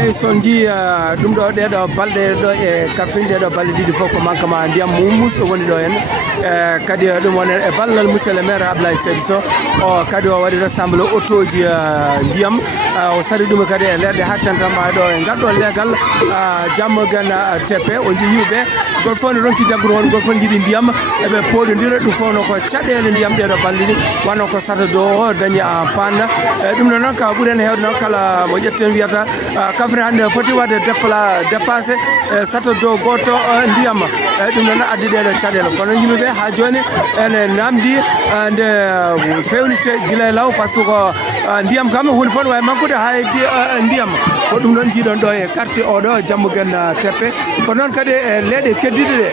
ay sonji dum do de do balde do e kafinde do balde didi fof ko mankama ndiyam mumus do woni do en kadi dum woni e ballal monsieur le maire Ablaye Seydou Sow o kadi o wadi rassemble autoji ndiyam o sari dum kadi e ledde hattantama do e gaddo legal jammo gana teppe o jiyube gol fon ronki jagru on gol fon jidi ndiyam e be podondira dum fono ko cadele ndiyam de do balde wano ko sata do dañi en panne dum non ka buren hewde non kala mo jetten wiata kafre hande foti wade dépassé sata do goto ndiyam dum non addi de cadele kono yimbe ha joni ene namdi ande fewnite gila law parce que ko ndiyam kam hul fon way mankude haydi ndiyam ko dum non jidon do e quartier o do jammugen teppe ko non kadi lede keddide